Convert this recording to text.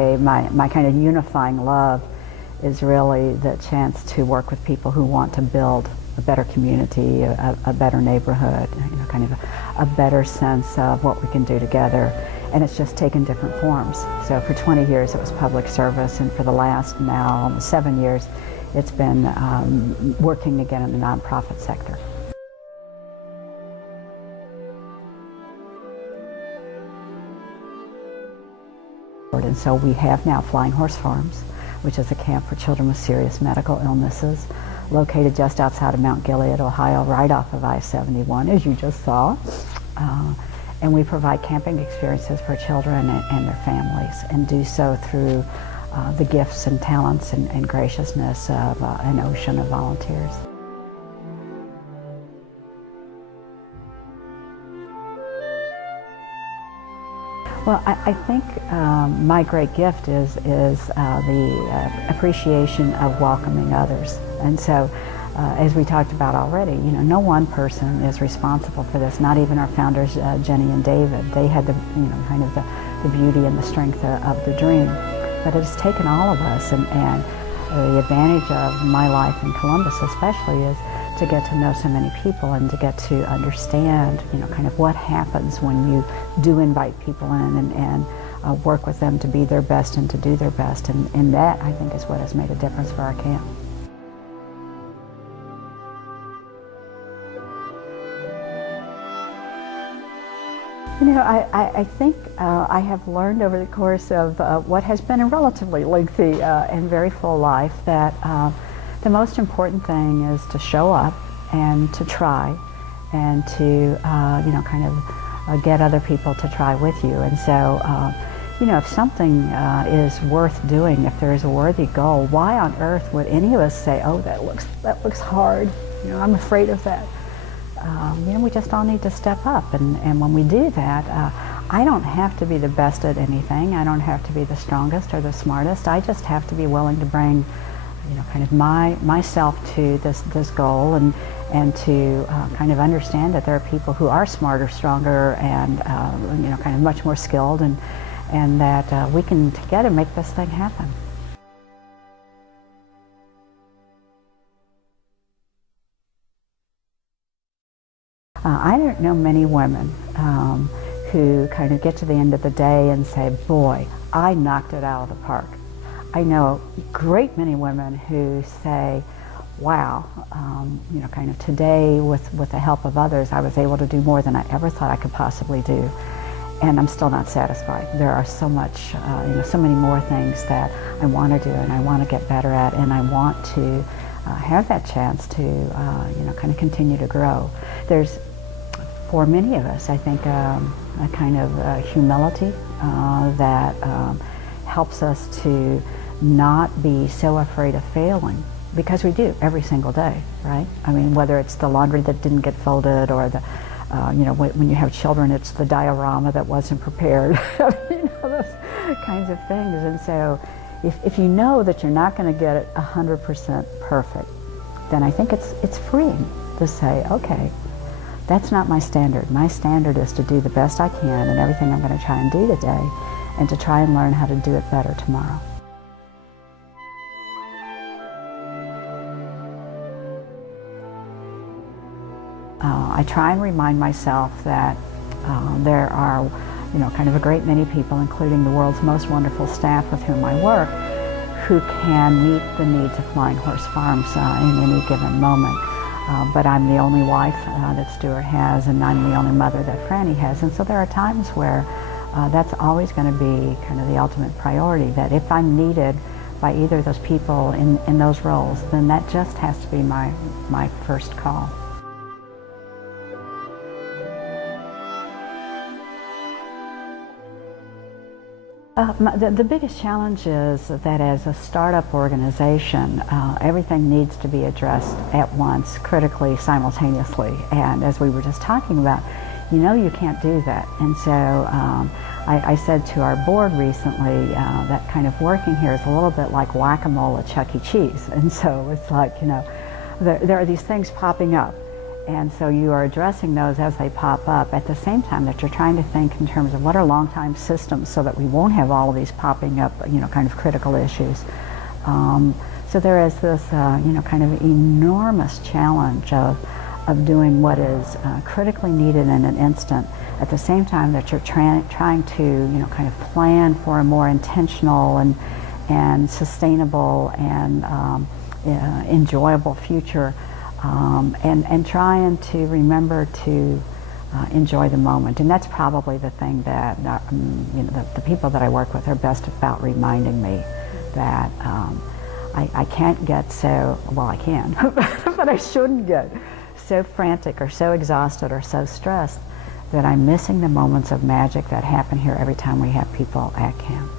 My kind of unifying love is really the chance to work with people who want to build a better community, a better neighborhood, kind of a better sense of what we can do together. And it's just taken different forms. So for 20 years it was public service, and for the last now almost 7 years it's been working again in the nonprofit sector. And so we have now Flying Horse Farms, which is a camp for children with serious medical illnesses, located just outside of Mount Gilead, Ohio, right off of I-71, as you just saw. And we provide camping experiences for children and their families, and do so through the gifts and talents and graciousness of an ocean of volunteers. Well, I think my great gift is the appreciation of welcoming others. And so, as we talked about already, no one person is responsible for this, not even our founders, Jenny and David. They had the, kind of the beauty and the strength of the dream. But it has taken all of us, and the advantage of my life in Columbus especially is to get to know so many people and to get to understand, kind of what happens when you do invite people in and work with them to be their best and to do their best. And that, I think, is what has made a difference for our camp. I think I have learned over the course of what has been a relatively lengthy and very full life that the most important thing is to show up and to try and to, kind of get other people to try with you. And so, if something is worth doing, if there is a worthy goal, why on earth would any of us say, oh, that looks hard, I'm afraid of that. We just all need to step up, and when we do that, I don't have to be the best at anything. I don't have to be the strongest or the smartest. I just have to be willing to bring, kind of myself to this goal, and to kind of understand that there are people who are smarter, stronger, and kind of much more skilled, and that we can together make this thing happen. I don't know many women who kind of get to the end of the day and say, boy, I knocked it out of the park. I know a great many women who say, wow, kind of today with the help of others, I was able to do more than I ever thought I could possibly do. And I'm still not satisfied. There are so much, so many more things that I want to do and I want to get better at, and I want to have that chance to, kind of continue to grow. There's, for many of us, I think, a kind of humility that helps us to not be so afraid of failing, because we do every single day, right? I mean, whether it's the laundry that didn't get folded, or the, when you have children, it's the diorama that wasn't prepared, those kinds of things. And so, if you know that you're not going to get it 100% perfect, then I think it's freeing to say, okay, that's not my standard. My standard is to do the best I can in everything I'm going to try and do today, and to try and learn how to do it better tomorrow. I try and remind myself that there are, kind of a great many people, including the world's most wonderful staff with whom I work, who can meet the needs of Flying Horse Farms in any given moment. But I'm the only wife that Stuart has, and I'm the only mother that Franny has. And so there are times where that's always going to be kind of the ultimate priority, that if I'm needed by either of those people in those roles, then that just has to be my first call. The biggest challenge is that as a startup organization, everything needs to be addressed at once, critically, simultaneously. And as we were just talking about, you can't do that. And so I said to our board recently that kind of working here is a little bit like whack-a-mole at Chuck E. Cheese. And so it's like, there are these things popping up. And so you are addressing those as they pop up at the same time that you're trying to think in terms of what are long-time systems so that we won't have all of these popping up, kind of critical issues. So there is this, kind of enormous challenge of doing what is critically needed in an instant at the same time that you're trying to, kind of plan for a more intentional and sustainable and enjoyable future. And trying to remember to enjoy the moment. And that's probably the thing that the people that I work with are best about reminding me that I can't get so, well I can, but I shouldn't get so frantic or so exhausted or so stressed that I'm missing the moments of magic that happen here every time we have people at camp.